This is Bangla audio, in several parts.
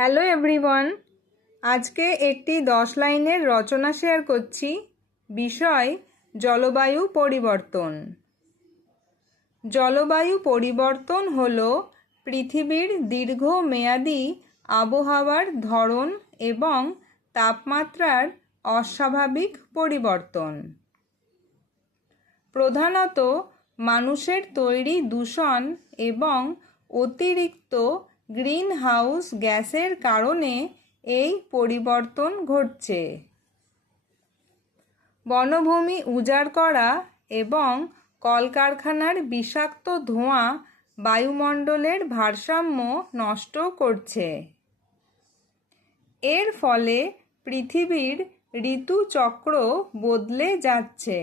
হ্যালো এভরিওয়ান, আজকে একটি 10 লাইনের রচনা শেয়ার করছি। বিষয় জলবায়ু পরিবর্তন। জলবায়ু পরিবর্তন হলো পৃথিবীর দীর্ঘমেয়াদী আবহাওয়ার ধরন এবং তাপমাত্রার অস্বাভাবিক পরিবর্তন। প্রধানত মানুষের তৈরি দূষণ এবং অতিরিক্ত গ্রিনহাউস গ্যাসের কারণে এই পরিবর্তন ঘটছে। বনভূমি উজাড় করা এবং কলকারখানার বিষাক্ত ধোঁয়া বায়ুমণ্ডলের ভারসাম্য নষ্ট করছে। এর ফলে পৃথিবীর ঋতুচক্র বদলে যাচ্ছে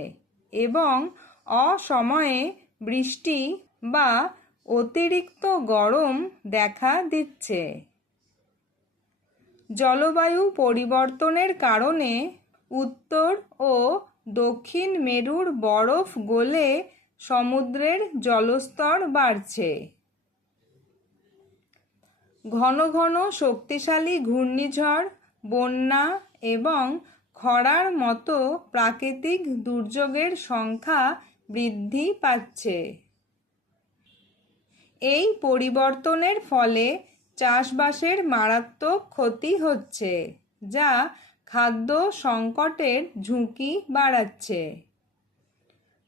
এবং অসময়ে বৃষ্টি বা অতিরিক্ত গরম দেখা দিচ্ছে। জলবায়ু পরিবর্তনের কারণে উত্তর ও দক্ষিণ মেরুর বরফ গলে সমুদ্রের জলস্তর বাড়ছে। ঘন ঘন শক্তিশালী ঘূর্ণিঝড়, বন্যা এবং খরার মতো প্রাকৃতিক দুর্যোগের সংখ্যা বৃদ্ধি পাচ্ছে। এই পরিবর্তনের ফলে চাষবাসের মারাত্মক ক্ষতি হচ্ছে, যা খাদ্য সংকটের ঝুঁকি বাড়াচ্ছে।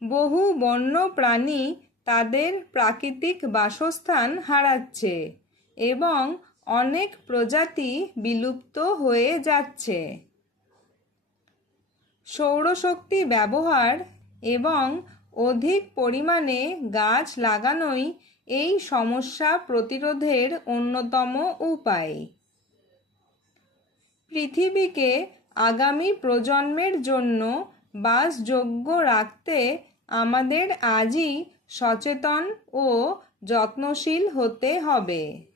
বহু বন্য প্রাণী তাদের প্রাকৃতিক বাসস্থান হারাচ্ছে এবং অনেক প্রজাতি বিলুপ্ত হয়ে যাচ্ছে। সৌরশক্তি ব্যবহার এবং অধিক পরিমাণে গাছ লাগানোই এই সমস্যা প্রতিরোধের অন্যতম উপায়। পৃথিবীকে আগামী প্রজন্মের জন্য বাসযোগ্য রাখতে আমাদের আজই সচেতন ও যত্নশীল হতে হবে।